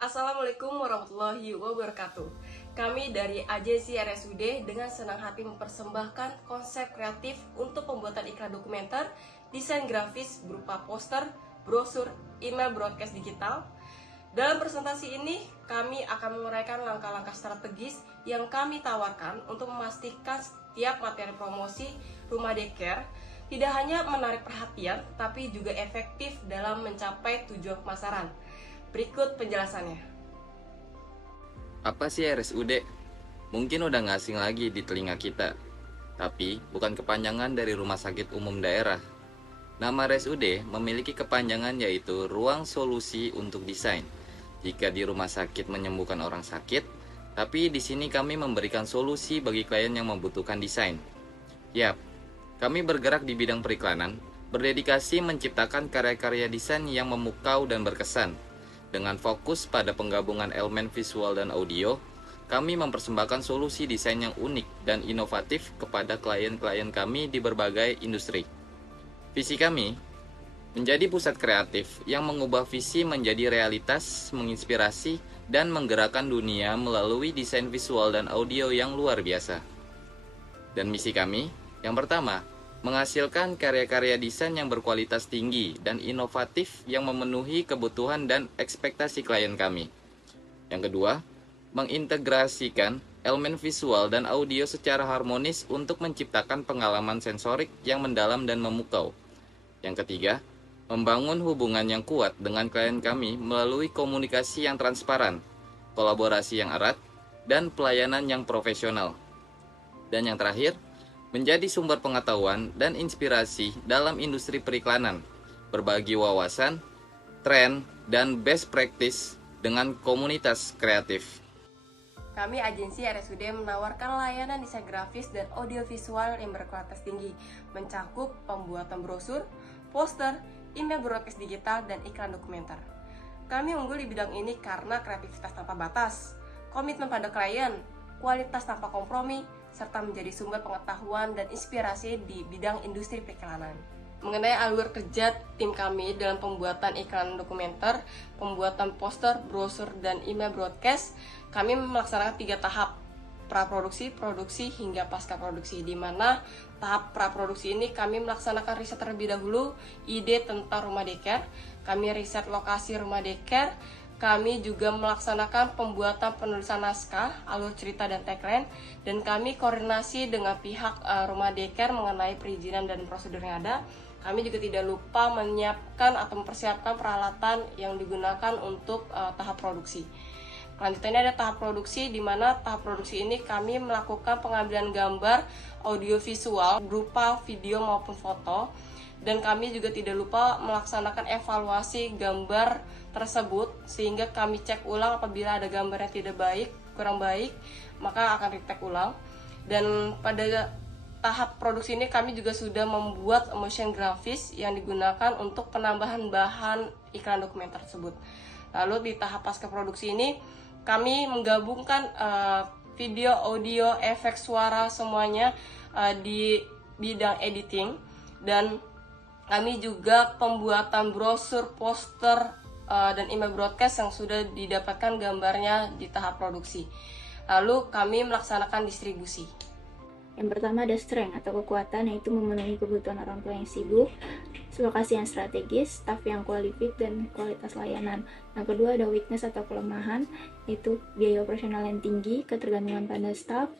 Assalamualaikum warahmatullahi wabarakatuh. Kami dari AJC RSUD dengan senang hati mempersembahkan konsep kreatif untuk pembuatan iklan dokumenter, desain grafis berupa poster, brosur, email broadcast digital. Dalam presentasi ini, kami akan menguraikan langkah-langkah strategis yang kami tawarkan untuk memastikan setiap materi promosi rumah daycare tidak hanya menarik perhatian, tapi juga efektif dalam mencapai tujuan pemasaran. Berikut penjelasannya. Apa sih RSUD? Mungkin udah nggak asing lagi di telinga kita, tapi bukan kepanjangan dari Rumah Sakit Umum Daerah. Nama RSUD memiliki kepanjangan yaitu Ruang Solusi untuk Desain. Jika di rumah sakit menyembuhkan orang sakit, tapi di sini kami memberikan solusi bagi klien yang membutuhkan desain. Yap, kami bergerak di bidang periklanan, berdedikasi menciptakan karya-karya desain yang memukau dan berkesan. Dengan fokus pada penggabungan elemen visual dan audio, kami mempersembahkan solusi desain yang unik dan inovatif kepada klien-klien kami di berbagai industri. Visi kami menjadi pusat kreatif yang mengubah visi menjadi realitas, menginspirasi, dan menggerakkan dunia melalui desain visual dan audio yang luar biasa. Dan misi kami, yang pertama, menghasilkan karya-karya desain yang berkualitas tinggi dan inovatif yang memenuhi kebutuhan dan ekspektasi klien kami. Yang kedua, mengintegrasikan elemen visual dan audio secara harmonis untuk menciptakan pengalaman sensorik yang mendalam dan memukau. Yang ketiga, membangun hubungan yang kuat dengan klien kami melalui komunikasi yang transparan, kolaborasi yang erat, dan pelayanan yang profesional. Dan yang terakhir, menjadi sumber pengetahuan dan inspirasi dalam industri periklanan, berbagi wawasan, tren, dan best practice dengan komunitas kreatif. Kami agensi RSUD menawarkan layanan desain grafis dan audiovisual yang berkualitas tinggi, mencakup pembuatan brosur, poster, email broadcast digital, dan iklan dokumenter. Kami unggul di bidang ini karena kreativitas tanpa batas, komitmen pada klien, kualitas tanpa kompromi, serta menjadi sumber pengetahuan dan inspirasi di bidang industri periklanan. Mengenai alur kerja tim kami dalam pembuatan iklan dokumenter, pembuatan poster, brosur, dan email broadcast, kami melaksanakan 3 tahap: praproduksi, produksi, hingga pasca produksi, di mana tahap praproduksi ini kami melaksanakan riset terlebih dahulu, ide tentang rumah daycare, kami riset lokasi rumah daycare, kami juga melaksanakan pembuatan penulisan naskah, alur cerita dan tagline, dan kami koordinasi dengan pihak rumah daycare mengenai perizinan dan prosedur yang ada. Kami juga tidak lupa menyiapkan atau mempersiapkan peralatan yang digunakan untuk tahap produksi. Selanjutnya ada tahap produksi, di mana tahap produksi ini kami melakukan pengambilan gambar audiovisual berupa video maupun foto, dan kami juga tidak lupa melaksanakan evaluasi gambar tersebut, sehingga kami cek ulang apabila ada gambar yang tidak baik, kurang baik, maka akan retake ulang. Dan pada tahap produksi ini kami juga sudah membuat motion grafis yang digunakan untuk penambahan bahan iklan dokumenter tersebut. Lalu di tahap pasca produksi ini kami menggabungkan video, audio, efek suara semuanya di bidang editing, dan kami juga pembuatan brosur, poster, dan email broadcast yang sudah didapatkan gambarnya di tahap produksi. Lalu kami melaksanakan distribusi. Yang pertama ada strength atau kekuatan, yaitu memenuhi kebutuhan orang tua yang sibuk, lokasi yang strategis, staff yang qualified, dan kualitas layanan. Yang kedua ada weakness atau kelemahan, yaitu biaya operasional yang tinggi, ketergantungan pada staff,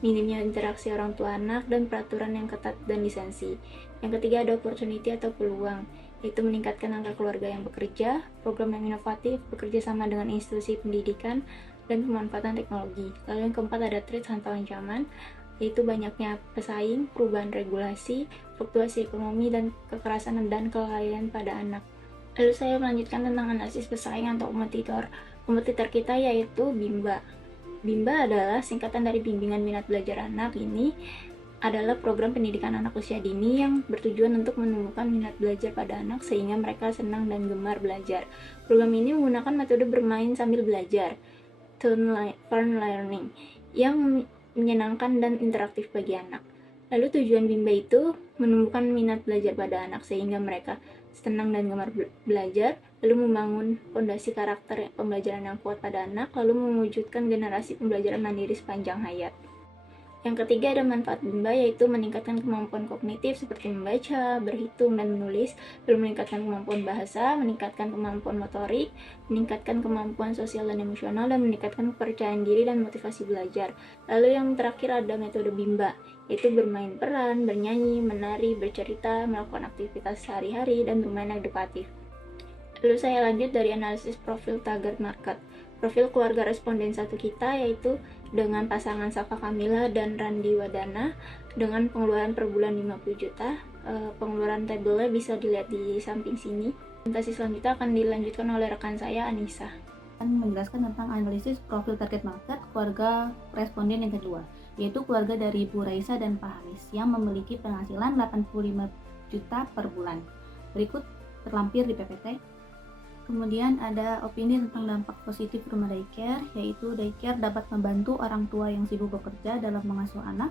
minimnya interaksi orang tua anak, dan peraturan yang ketat dan lisensi. Yang ketiga ada opportunity atau peluang, yaitu meningkatkan angka keluarga yang bekerja, program yang inovatif, bekerja sama dengan institusi pendidikan, dan pemanfaatan teknologi. Lalu yang keempat ada threat atau ancaman, yaitu banyaknya pesaing, perubahan regulasi, fluktuasi ekonomi, dan kekerasan dan kelalaian pada anak. Lalu saya melanjutkan tentang analisis pesaing atau kompetitor. Kompetitor kita yaitu BIMBA. BIMBA adalah singkatan dari Bimbingan Minat Belajar Anak. Ini adalah program pendidikan anak usia dini yang bertujuan untuk menumbuhkan minat belajar pada anak sehingga mereka senang dan gemar belajar. Program ini menggunakan metode bermain sambil belajar, fun learning, yang menyenangkan dan interaktif bagi anak. Lalu tujuan BIMBA itu menumbuhkan minat belajar pada anak sehingga mereka senang dan gemar belajar, lalu membangun fondasi karakter pembelajaran yang kuat pada anak, lalu mewujudkan generasi pembelajaran mandiri sepanjang hayat. Yang ketiga ada manfaat Bimba, yaitu meningkatkan kemampuan kognitif seperti membaca, berhitung, dan menulis, lalu meningkatkan kemampuan bahasa, meningkatkan kemampuan motorik, meningkatkan kemampuan sosial dan emosional, dan meningkatkan kepercayaan diri dan motivasi belajar. Lalu yang terakhir ada metode Bimba, yaitu bermain peran, bernyanyi, menari, bercerita, melakukan aktivitas sehari-hari, dan bermain edukatif. Lalu saya lanjut dari analisis profil target market. Profil keluarga responden satu kita yaitu dengan pasangan Safa Kamila dan Randi Wadana dengan pengeluaran per bulan 50 juta. Pengeluaran tabelnya bisa dilihat di samping sini. Presentasi selanjutnya akan dilanjutkan oleh rekan saya, Anissa. Akan menjelaskan tentang analisis profil target market keluarga responden yang kedua, yaitu keluarga dari Bu Raisa dan Pak Haris yang memiliki penghasilan 85 juta per bulan. Berikut terlampir di PPT. Kemudian ada opini tentang dampak positif rumah daycare, yaitu daycare dapat membantu orang tua yang sibuk bekerja dalam mengasuh anak.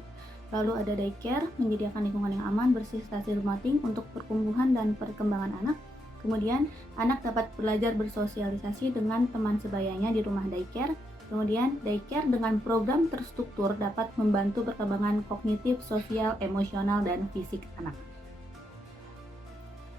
Lalu ada daycare menyediakan lingkungan yang aman, bersih, stabil, mating untuk pertumbuhan dan perkembangan anak. Kemudian anak dapat belajar bersosialisasi dengan teman sebayanya di rumah daycare. Kemudian daycare dengan program terstruktur dapat membantu perkembangan kognitif, sosial, emosional, dan fisik anak.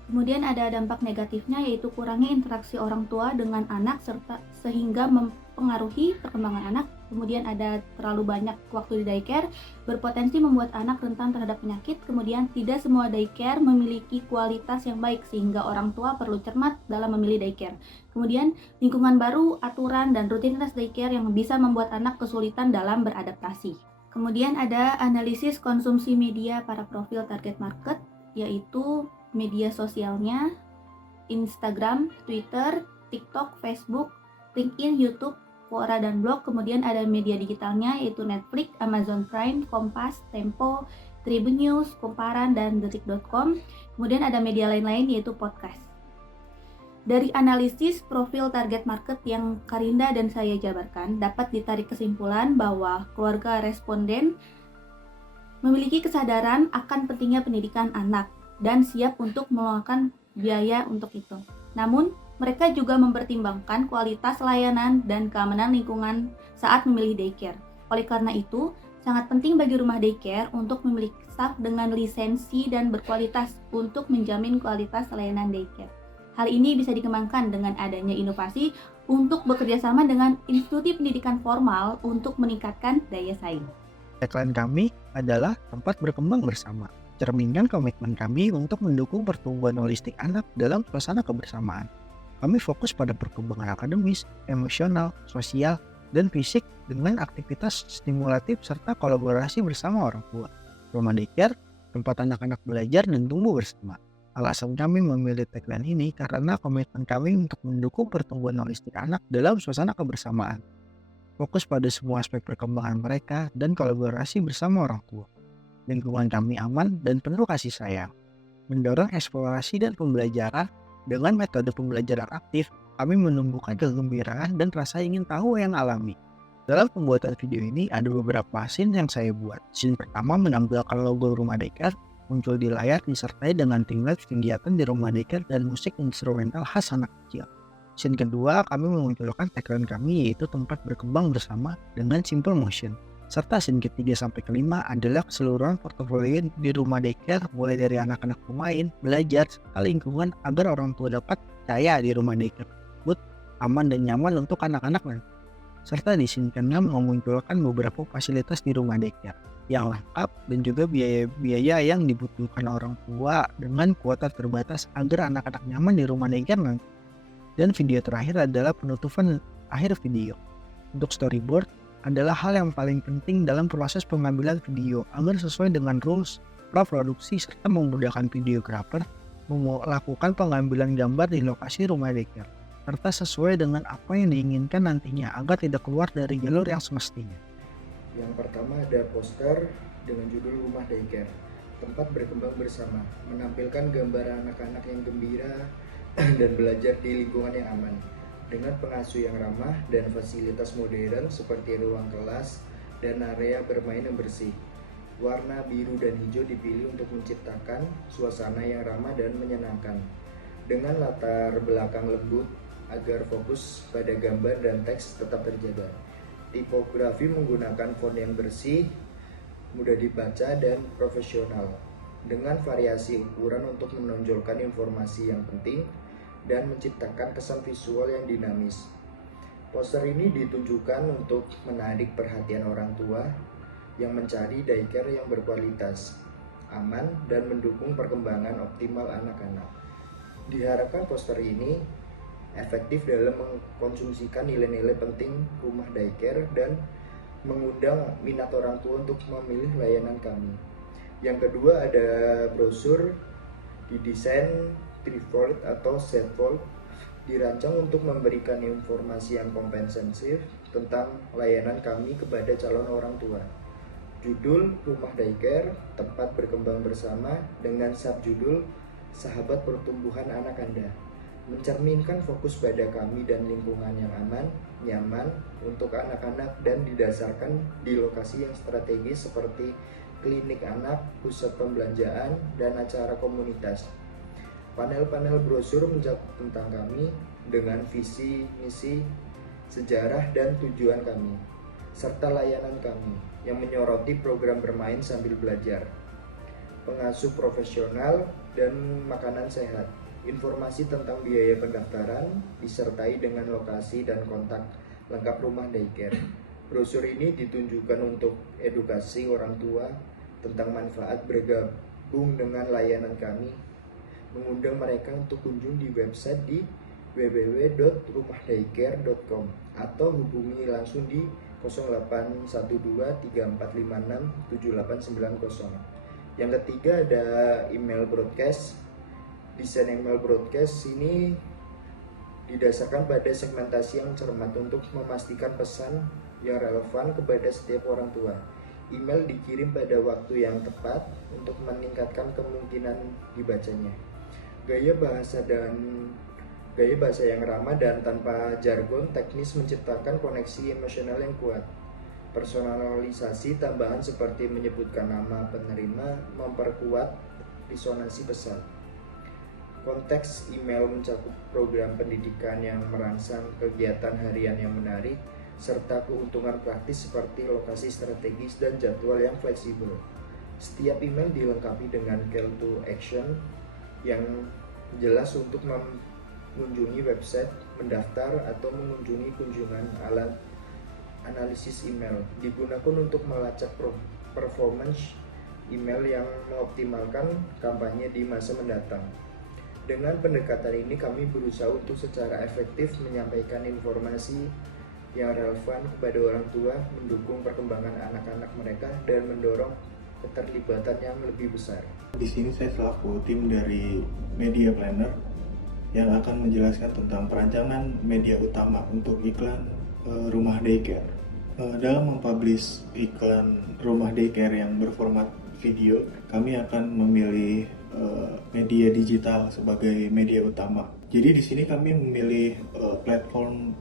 Kemudian ada dampak negatifnya, yaitu kurangnya interaksi orang tua dengan anak serta sehingga mempengaruhi perkembangan anak. Kemudian ada terlalu banyak waktu di daycare, berpotensi membuat anak rentan terhadap penyakit. Kemudian tidak semua daycare memiliki kualitas yang baik sehingga orang tua perlu cermat dalam memilih daycare. Kemudian lingkungan baru, aturan, dan rutinitas daycare yang bisa membuat anak kesulitan dalam beradaptasi. Kemudian ada analisis konsumsi media para profil target market, yaitu media sosialnya Instagram, Twitter, TikTok, Facebook, LinkedIn, YouTube, Quora, dan blog. Kemudian ada media digitalnya yaitu Netflix, Amazon Prime, Kompas, Tempo, Tribun News, Kumparan, dan Detik.com. Kemudian ada media lain-lain yaitu podcast. Dari analisis profil target market yang Karinda dan saya jabarkan, dapat ditarik kesimpulan bahwa keluarga responden memiliki kesadaran akan pentingnya pendidikan anak dan siap untuk meluangkan biaya untuk itu. Namun, mereka juga mempertimbangkan kualitas layanan dan keamanan lingkungan saat memilih daycare. Oleh karena itu, sangat penting bagi rumah daycare untuk memiliki staf dengan lisensi dan berkualitas untuk menjamin kualitas layanan daycare. Hal ini bisa dikembangkan dengan adanya inovasi untuk bekerjasama dengan institusi pendidikan formal untuk meningkatkan daya saing. Tagline kami adalah tempat berkembang bersama. Cerminkan komitmen kami untuk mendukung pertumbuhan holistik anak dalam suasana kebersamaan. Kami fokus pada perkembangan akademis, emosional, sosial, dan fisik dengan aktivitas stimulatif serta kolaborasi bersama orang tua. Rumah daycare, tempat anak-anak belajar dan tumbuh bersama. Alasan kami memilih tagline ini karena komitmen kami untuk mendukung pertumbuhan holistik anak dalam suasana kebersamaan. Fokus pada semua aspek perkembangan mereka dan kolaborasi bersama orang tua. Lingkungan kami aman dan penuh kasih sayang. Mendorong eksplorasi dan pembelajaran dengan metode pembelajaran aktif, kami menumbuhkan kegembiraan dan rasa ingin tahu yang alami. Dalam pembuatan video ini ada beberapa scene yang saya buat. Scene pertama menampilkan logo rumah daycare muncul di layar disertai dengan tim-lapse kegiatan di rumah daycare dan musik instrumental khas anak kecil. Scene kedua kami memunculkan tagline kami yaitu tempat berkembang bersama dengan simple motion. Serta scene ketiga sampai kelima adalah keseluruhan portofolio di rumah daycare mulai dari anak-anak pemain, belajar, serta lingkungan agar orang tua dapat percaya di rumah daycare tersebut aman dan nyaman untuk anak-anak nanti. Serta di scene ke-6 memunculkan beberapa fasilitas di rumah daycare yang lengkap dan juga biaya-biaya yang dibutuhkan orang tua dengan kuota terbatas agar anak-anak nyaman di rumah daycare nanti. Dan video terakhir adalah penutupan akhir video. Untuk storyboard adalah hal yang paling penting dalam proses pengambilan video agar sesuai dengan rules praproduksi serta memudahkan videografer melakukan pengambilan gambar di lokasi rumah daycare serta sesuai dengan apa yang diinginkan nantinya agar tidak keluar dari jalur yang semestinya. Yang pertama ada poster dengan judul Rumah Daycare, tempat berkembang bersama, menampilkan gambar anak-anak yang gembira dan belajar di lingkungan yang aman. Dengan pengasuh yang ramah dan fasilitas modern seperti ruang kelas dan area bermain yang bersih. Warna biru dan hijau dipilih untuk menciptakan suasana yang ramah dan menyenangkan. dengan latar belakang lembut agar fokus pada gambar dan teks tetap terjaga. Tipografi menggunakan font yang bersih, mudah dibaca, dan profesional, dengan variasi ukuran untuk menonjolkan informasi yang penting dan menciptakan kesan visual yang dinamis. Poster ini ditujukan untuk menarik perhatian orang tua yang mencari daycare yang berkualitas, aman, dan mendukung perkembangan optimal anak-anak. Diharapkan poster ini efektif dalam mengkonsumsikan nilai-nilai penting rumah daycare dan mengundang minat orang tua untuk memilih layanan kami. Yang kedua ada brosur didesain trifold atau setfold, dirancang untuk memberikan informasi yang komprehensif tentang layanan kami kepada calon orang tua. Judul Rumah Daycare, Tempat Berkembang Bersama, dengan subjudul Sahabat Pertumbuhan Anak Anda, mencerminkan fokus pada kami dan lingkungan yang aman, nyaman untuk anak-anak dan didasarkan di lokasi yang strategis seperti klinik anak, pusat pembelanjaan, dan acara komunitas. Panel-panel brosur mencakup tentang kami dengan visi, misi, sejarah, dan tujuan kami, serta layanan kami yang menyoroti program bermain sambil belajar, pengasuh profesional, dan makanan sehat. Informasi tentang biaya pendaftaran disertai dengan lokasi dan kontak lengkap rumah daycare. Brosur ini ditunjukkan untuk edukasi orang tua tentang manfaat bergabung dengan layanan kami, mengundang mereka untuk kunjung di website di www.rumahdaicare.com atau hubungi langsung di 081234567890. Yang ketiga ada email broadcast. Desain email broadcast ini didasarkan pada segmentasi yang cermat untuk memastikan pesan yang relevan kepada setiap orang tua. Email dikirim pada waktu yang tepat untuk meningkatkan kemungkinan dibacanya. Gaya bahasa yang ramah dan tanpa jargon teknis menciptakan koneksi emosional yang kuat. Personalisasi tambahan seperti menyebutkan nama penerima memperkuat resonansi pesan. Konteks email mencakup program pendidikan yang merangsang kegiatan harian yang menarik, serta keuntungan praktis seperti lokasi strategis dan jadwal yang fleksibel. Setiap email dilengkapi dengan call to action yang jelas untuk mengunjungi website, mendaftar, atau mengunjungi kunjungan alat analisis email. Digunakan untuk melacak performance email yang mengoptimalkan kampanye di masa mendatang. Dengan pendekatan ini kami berusaha untuk secara efektif menyampaikan informasi yang relevan kepada orang tua, mendukung perkembangan anak-anak mereka, dan mendorong keterlibatan yang lebih besar. Di sini saya selaku tim dari Media Planner yang akan menjelaskan tentang perancangan media utama untuk iklan rumah daycare. Dalam mempublish iklan rumah daycare yang berformat video, kami akan memilih media digital sebagai media utama. Jadi di sini kami memilih platform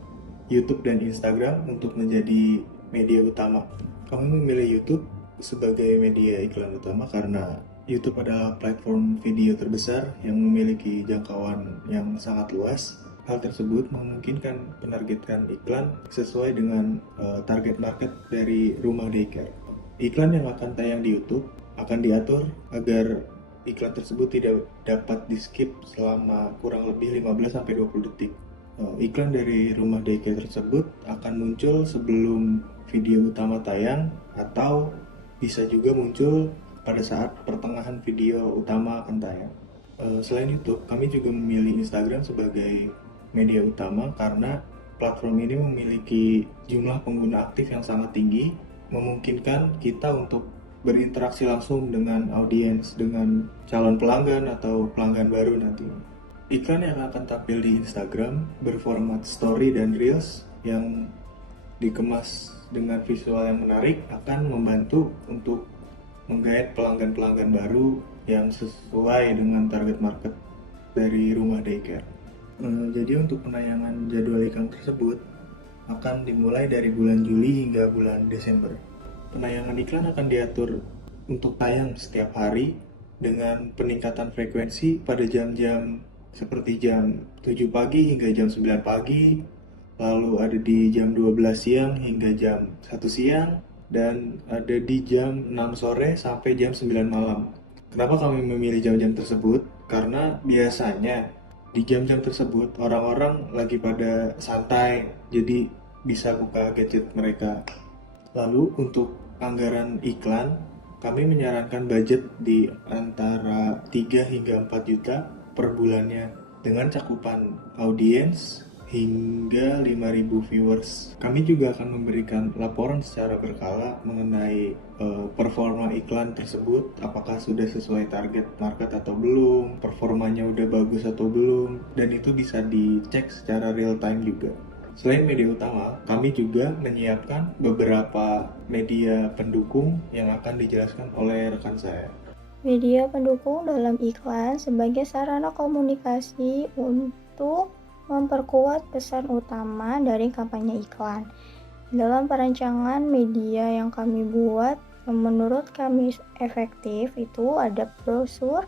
YouTube dan Instagram untuk menjadi media utama. Kami memilih YouTube sebagai media iklan utama karena YouTube adalah platform video terbesar yang memiliki jangkauan yang sangat luas. Hal tersebut memungkinkan penargetan iklan sesuai dengan target market dari rumah daycare. Iklan yang akan tayang di YouTube akan diatur agar iklan tersebut tidak dapat di-skip selama kurang lebih 15-20 detik. Iklan dari rumah daycare tersebut akan muncul sebelum video utama tayang atau bisa juga muncul pada saat pertengahan video utama akan tayang. Selain YouTube, kami juga memilih Instagram sebagai media utama karena platform ini memiliki jumlah pengguna aktif yang sangat tinggi, memungkinkan kita untuk berinteraksi langsung dengan audiens, dengan calon pelanggan atau pelanggan baru nanti. Iklan yang akan tampil di Instagram berformat story dan reels yang dikemas dengan visual yang menarik akan membantu untuk menggait pelanggan-pelanggan baru yang sesuai dengan target market dari rumah daycare. Jadi untuk penayangan jadwal iklan tersebut akan dimulai dari bulan Juli hingga bulan Desember. Penayangan iklan akan diatur untuk tayang setiap hari dengan peningkatan frekuensi pada jam-jam seperti jam 7 pagi hingga jam 9 pagi, lalu ada di jam 12 siang hingga jam 1 siang, dan ada di jam 6 sore sampai jam 9 malam. Kenapa kami memilih jam-jam tersebut? Karena biasanya di jam-jam tersebut orang-orang lagi pada santai, jadi bisa buka gadget mereka. Lalu untuk anggaran iklan, kami menyarankan budget di antara 3 hingga 4 juta per bulannya dengan cakupan audiens hingga 5.000 viewers. Kami juga akan memberikan laporan secara berkala mengenai performa iklan tersebut, apakah sudah sesuai target market atau belum, performanya udah bagus atau belum, dan itu bisa dicek secara real time juga. Selain media utama, kami juga menyiapkan beberapa media pendukung yang akan dijelaskan oleh rekan saya. Media pendukung dalam iklan sebagai sarana komunikasi untuk memperkuat pesan utama dari kampanye iklan. Dalam perancangan media yang kami buat, yang menurut kami efektif itu ada brosur,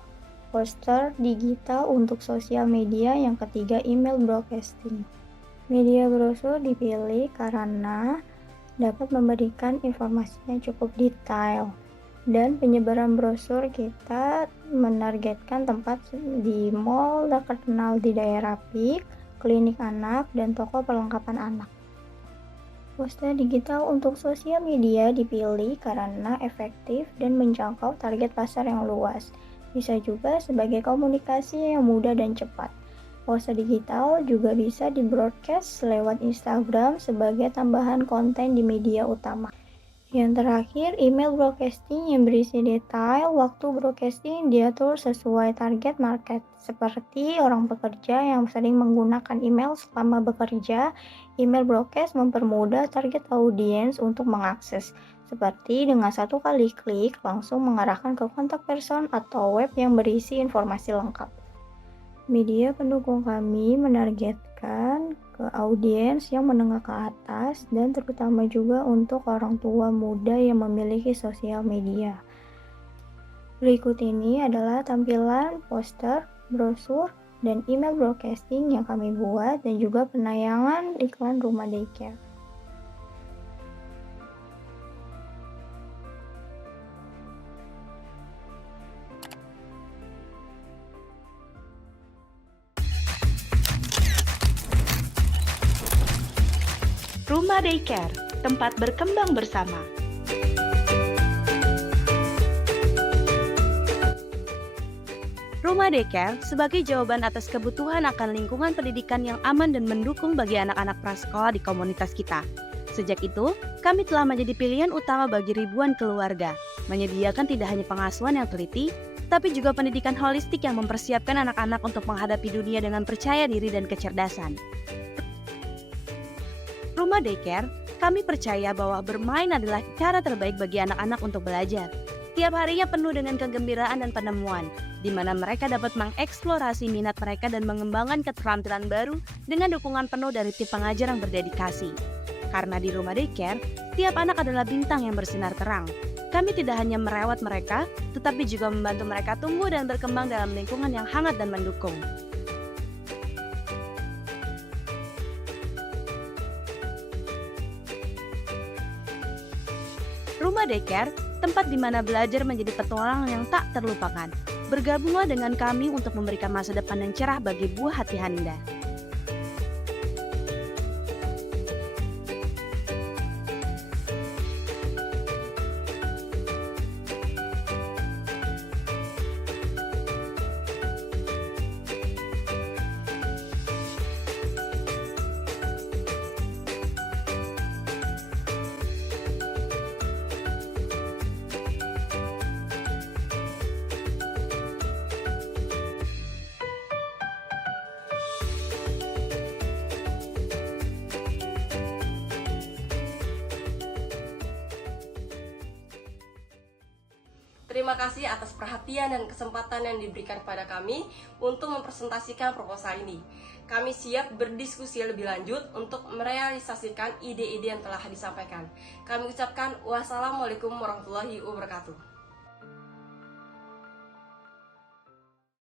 poster, digital untuk sosial media, yang ketiga email broadcasting. Media brosur dipilih karena dapat memberikan informasi yang cukup detail, dan penyebaran brosur kita menargetkan tempat di mall terkenal di daerah PIK, klinik anak, dan toko perlengkapan anak. Poster digital untuk sosial media dipilih karena efektif dan menjangkau target pasar yang luas. Bisa juga sebagai komunikasi yang mudah dan cepat. Poster digital juga bisa di-broadcast lewat Instagram sebagai tambahan konten di media utama. Yang terakhir, email broadcasting yang berisi detail waktu broadcasting diatur sesuai target market. Seperti orang bekerja yang sering menggunakan email selama bekerja, email broadcast mempermudah target audiens untuk mengakses. Seperti dengan 1 kali klik langsung mengarahkan ke kontak person atau web yang berisi informasi lengkap. Media pendukung kami menargetkan ke audiens yang menengah ke atas dan terutama juga untuk orang tua muda yang memiliki sosial media. Berikut ini adalah tampilan poster, brosur, dan email broadcasting yang kami buat dan juga penayangan iklan rumah daycare. Rumah Daycare, tempat berkembang bersama. Rumah Daycare sebagai jawaban atas kebutuhan akan lingkungan pendidikan yang aman dan mendukung bagi anak-anak prasekolah di komunitas kita. Sejak itu, kami telah menjadi pilihan utama bagi ribuan keluarga, menyediakan tidak hanya pengasuhan yang teliti, tapi juga pendidikan holistik yang mempersiapkan anak-anak untuk menghadapi dunia dengan percaya diri dan kecerdasan. Rumah Daycare, kami percaya bahwa bermain adalah cara terbaik bagi anak-anak untuk belajar. Tiap harinya penuh dengan kegembiraan dan penemuan, di mana mereka dapat mengeksplorasi minat mereka dan mengembangkan keterampilan baru dengan dukungan penuh dari tim pengajar yang berdedikasi. Karena di Rumah Daycare, tiap anak adalah bintang yang bersinar terang. Kami tidak hanya merawat mereka, tetapi juga membantu mereka tumbuh dan berkembang dalam lingkungan yang hangat dan mendukung. Rumah Daycare, tempat di mana belajar menjadi petualangan yang tak terlupakan. Bergabunglah dengan kami untuk memberikan masa depan yang cerah bagi buah hati Anda. Terima kasih atas perhatian dan kesempatan yang diberikan kepada kami untuk mempresentasikan proposal ini. Kami siap berdiskusi lebih lanjut untuk merealisasikan ide-ide yang telah disampaikan. Kami ucapkan wassalamualaikum warahmatullahi wabarakatuh.